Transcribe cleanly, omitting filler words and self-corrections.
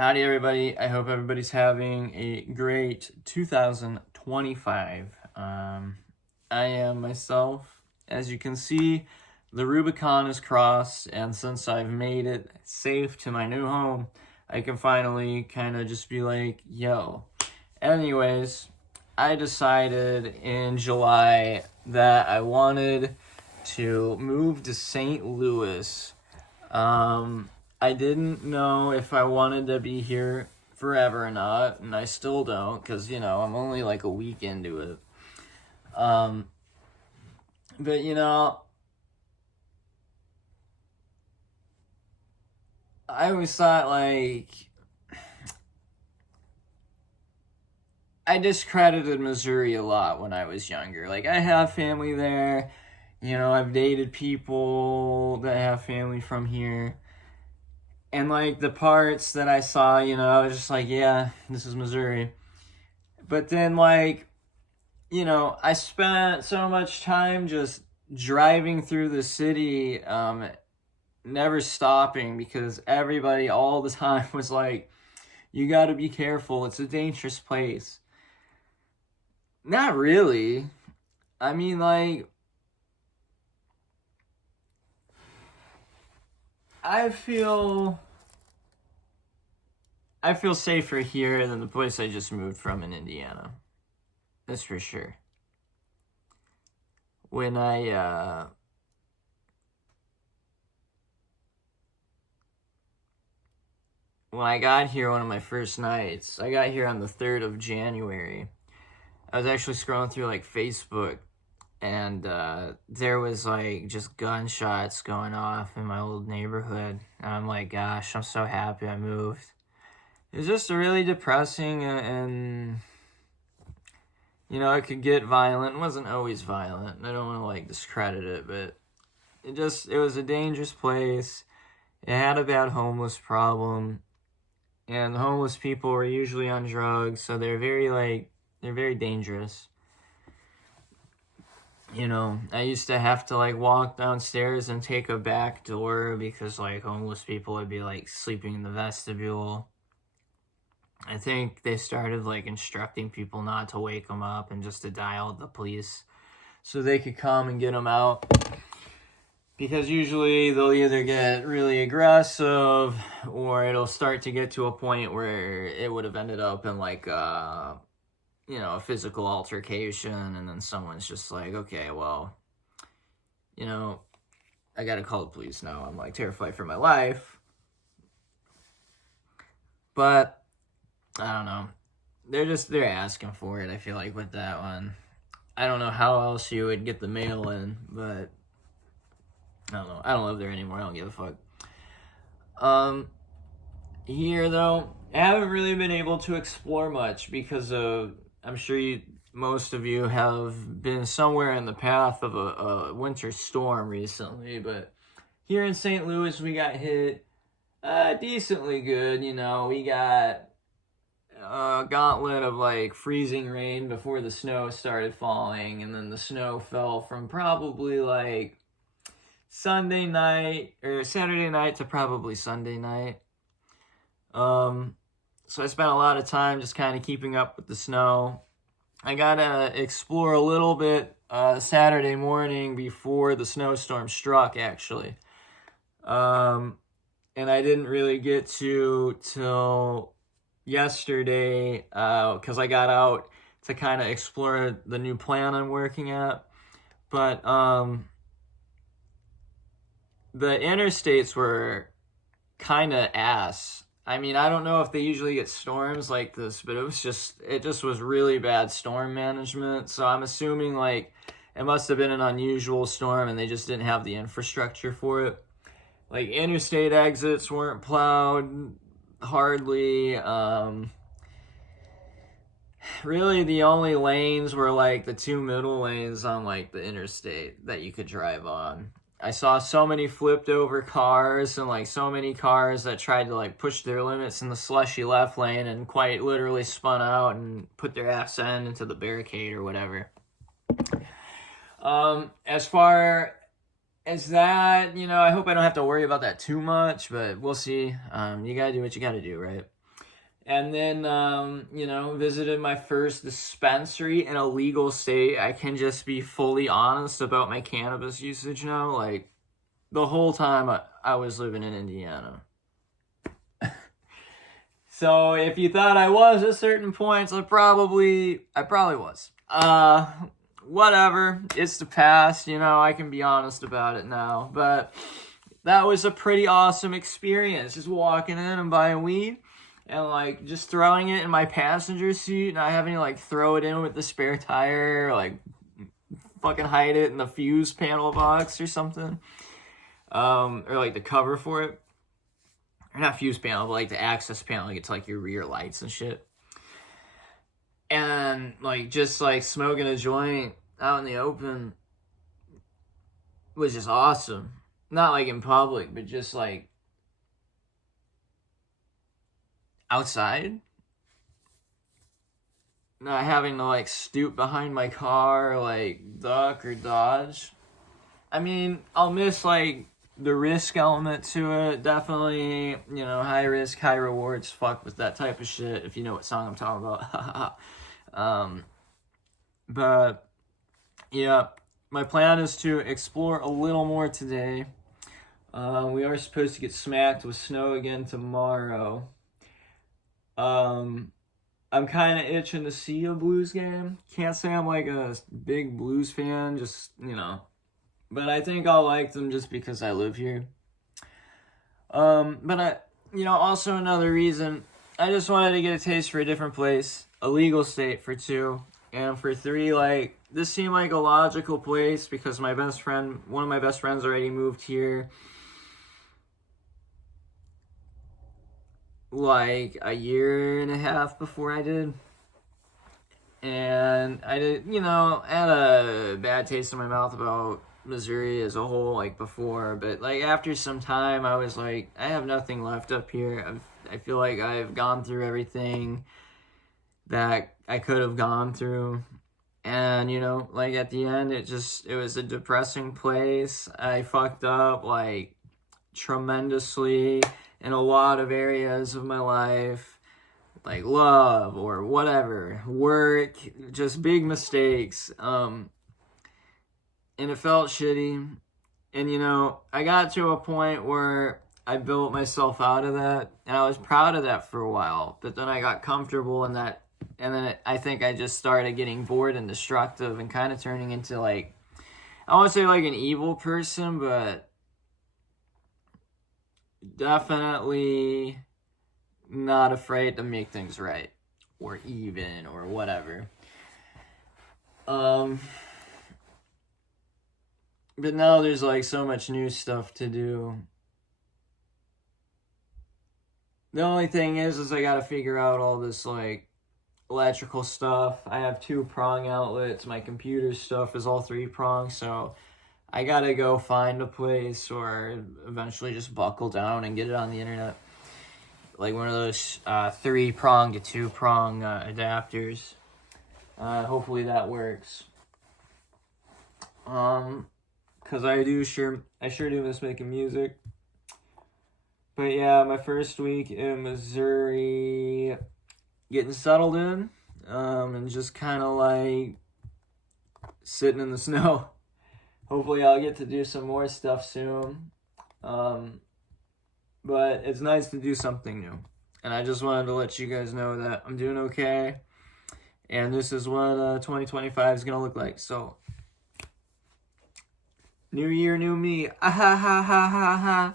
Howdy, everybody. I hope everybody's having a great 2025. I am myself. As you can see, the Rubicon is crossed, and since I've made it safe to my new home, I can finally kind of just be like, yo. Anyways, I decided in July that I wanted to move to St. Louis. I didn't know if I wanted to be here forever or not, and I still don't, because, I'm only like a week into it. But, I always thought, I discredited Missouri a lot when I was younger. Like, I have family there, I've dated people that have family from here. And, the parts that I saw, I was just like, yeah, this is Missouri. But then, I spent so much time just driving through the city, never stopping, because everybody all the time was like, you got to be careful. It's a dangerous place. Not really. I mean, I feel safer here than the place I just moved from in Indiana. That's for sure. When I got here, one of my first nights, I got here on the 3rd of January. I was actually scrolling through Facebook, and there was just gunshots going off in my old neighborhood. And I'm like, gosh, I'm so happy I moved. It was just really depressing, and it could get violent. It wasn't always violent. I don't want to discredit it, but it was a dangerous place. It had a bad homeless problem, and the homeless people were usually on drugs, so they're very dangerous. I used to have to walk downstairs and take a back door because homeless people would be sleeping in the vestibule. I think they started instructing people not to wake them up and just to dial the police so they could come and get them out. Because usually they'll either get really aggressive or it'll start to get to a point where it would have ended up in a physical altercation, and then someone's just like, okay, well, I gotta call the police now. I'm terrified for my life. But I don't know. They're asking for it, I feel like, with that one. I don't know how else you would get the mail in, but I don't know. I don't live there anymore. I don't give a fuck. Here, though, I haven't really been able to explore much because of, I'm sure most of you have been somewhere in the path of a winter storm recently, but here in St. Louis, we got hit decently good. We got a gauntlet of freezing rain before the snow started falling, and then the snow fell from probably Sunday night or Saturday night to probably Sunday night. So I spent a lot of time just kind of keeping up with the snow. I gotta explore a little bit Saturday morning before the snowstorm struck, actually. And I didn't really get to till yesterday because I got out to kind of explore the new plan I'm working at. But the interstates were kind of ass. I mean, I don't know if they usually get storms like this, but it just was really bad storm management. So I'm assuming it must have been an unusual storm and they just didn't have the infrastructure for it. Interstate exits weren't plowed hardly. Really the only lanes were the 2 middle lanes on the interstate that you could drive on. I saw so many flipped over cars and so many cars that tried to push their limits in the slushy left lane and quite literally spun out and put their ass end into the barricade or whatever. As far as that, I hope I don't have to worry about that too much, but we'll see. You gotta do what you gotta do, right? And then, visited my first dispensary in a legal state. I can just be fully honest about my cannabis usage now. Like, the whole time I was living in Indiana. So if you thought I was at certain points, I probably was. Whatever. It's the past, I can be honest about it now. But that was a pretty awesome experience. Just walking in and buying weed and like just throwing it in my passenger seat, and I having to like throw it in with the spare tire, like fucking hide it in the fuse panel box or something. Or like the cover for it. Or not fuse panel, but like the access panel, like it's like your rear lights and shit. And like just like smoking a joint out in the open was just awesome. Not like in public, but just like outside. Not having to like stoop behind my car, or, like duck or dodge. I mean, I'll miss like the risk element to it. Definitely, high risk, high rewards. Fuck with that type of shit, if you know what song I'm talking about. But yeah, my plan is to explore a little more today. We are supposed to get smacked with snow again tomorrow. I'm kind of itching to see a Blues game. Can't say I'm like a big Blues fan, just, but I think I'll like them just because I live here. But also another reason, I just wanted to get a taste for a different place, a legal state for 2, and for 3, like, this seemed like a logical place because one of my best friends already moved here like a year and a half before I did. And I did, had a bad taste in my mouth about Missouri as a whole, like before, but like after some time, I was like, I have nothing left up here. I feel like I've gone through everything that I could have gone through. And, like at the end, it was a depressing place. I fucked up like tremendously in a lot of areas of my life, like love or whatever, work, just big mistakes. And it felt shitty. And, I got to a point where I built myself out of that, and I was proud of that for a while. But then I got comfortable in that, and then I think I just started getting bored and destructive and kind of turning into like, I won't say like an evil person, but definitely not afraid to make things right or even or whatever. But now there's like so much new stuff to do. The only thing is I gotta figure out all this like electrical stuff. I have 2 prong outlets. My computer stuff is all 3 prong, so I gotta go find a place or eventually just buckle down and get it on the internet. Like one of those 3 prong to 2 prong adapters. Hopefully that works. Cause I sure do miss making music. But yeah, my first week in Missouri, getting settled in, and just kind of like sitting in the snow. Hopefully I'll get to do some more stuff soon. But it's nice to do something new. And I just wanted to let you guys know that I'm doing okay. And this is what 2025 is going to look like. So, new year, new me. Ah ha ha ha ha ha.